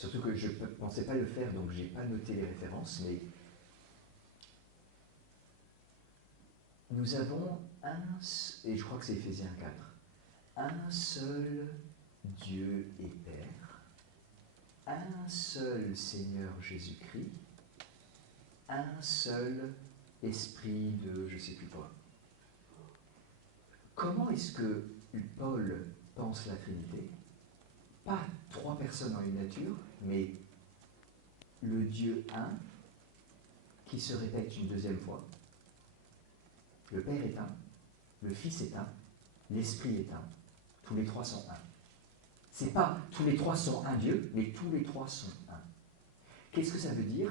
surtout que je ne pensais pas le faire, donc je n'ai pas noté les références, mais nous avons et je crois que c'est Éphésiens 4, un seul Dieu et Père, un seul Seigneur Jésus-Christ, un seul esprit de je ne sais plus quoi. Comment est-ce que Paul pense la Trinité? Pas trois personnes en une nature, mais le Dieu un qui se répète une deuxième fois. Le Père est un, le Fils est un, l'Esprit est un. Tous les trois sont un. C'est pas tous les trois sont un Dieu, mais tous les trois sont un. Qu'est-ce que ça veut dire?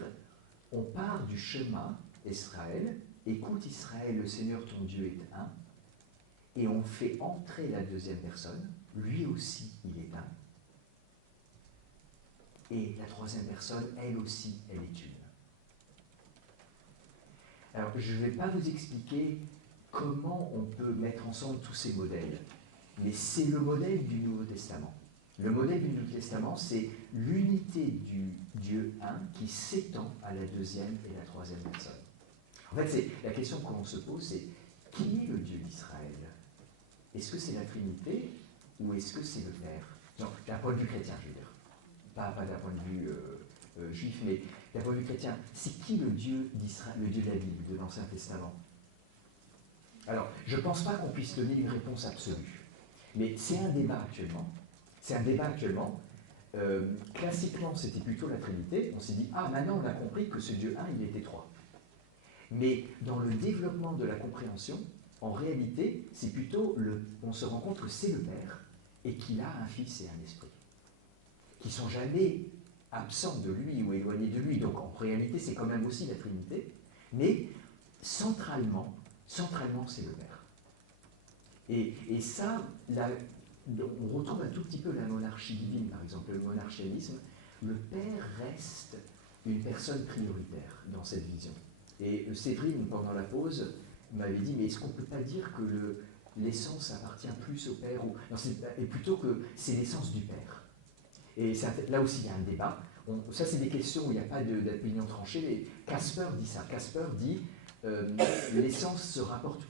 On part du chemin Israël, écoute Israël, le Seigneur ton Dieu est un, et on fait entrer la deuxième personne, lui aussi il est un, et la troisième personne, elle aussi, elle est une. Alors, je ne vais pas vous expliquer comment on peut mettre ensemble tous ces modèles, mais c'est le modèle du Nouveau Testament. Le modèle du Nouveau Testament, c'est l'unité du Dieu un qui s'étend à la deuxième et la troisième personne. En fait, la question qu'on se pose, c'est qui est le Dieu d'Israël? Est-ce que c'est la Trinité ou est-ce que c'est le Père? Non, d'un point de vue chrétien, je veux dire. Pas d'un point de vue juif, mais d'un point de vue chrétien. C'est qui le Dieu d'Israël, le Dieu de la Bible, de l'Ancien Testament? Alors, je ne pense pas qu'on puisse donner une réponse absolue, mais c'est un débat actuellement. C'est un débat actuellement. Classiquement, c'était plutôt la Trinité. On s'est dit, ah, maintenant on a compris que ce Dieu un, il était trois. Mais dans le développement de la compréhension, en réalité, c'est plutôt on se rend compte que c'est le Père et qu'il a un Fils et un Esprit, qui ne sont jamais absents de lui ou éloignés de lui. Donc en réalité, c'est quand même aussi la Trinité, mais centralement c'est le Père. Et ça, on retrouve un tout petit peu la monarchie divine, par exemple, le monarchianisme. Le Père reste une personne prioritaire dans cette vision. Et Séverine, pendant la pause, m'avait dit, mais est-ce qu'on ne peut pas dire que l'essence appartient plus au Père et plutôt que c'est l'essence du Père? Et ça, là aussi, il y a un débat. Ça, c'est des questions où il n'y a pas d'opinion tranchée. Mais Casper dit ça. Casper dit l'essence se rapporte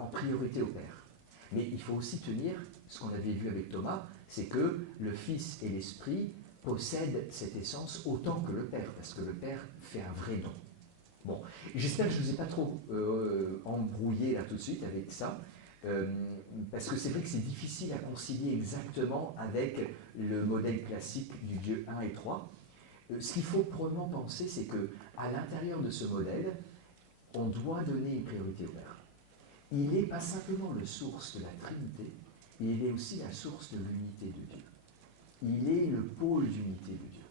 en priorité au Père. Mais il faut aussi tenir ce qu'on avait vu avec Thomas, c'est que le Fils et l'Esprit possèdent cette essence autant que le Père, parce que le Père fait un vrai don. Bon, j'espère que je ne vous ai pas trop embrouillé là tout de suite avec ça, parce que c'est vrai que c'est difficile à concilier exactement avec le modèle classique du Dieu 1 et 3. Ce qu'il faut probablement penser, c'est qu'à l'intérieur de ce modèle, on doit donner une priorité au Père. Il n'est pas simplement le source de la Trinité, mais il est aussi la source de l'unité de Dieu. Il est le pôle d'unité de Dieu.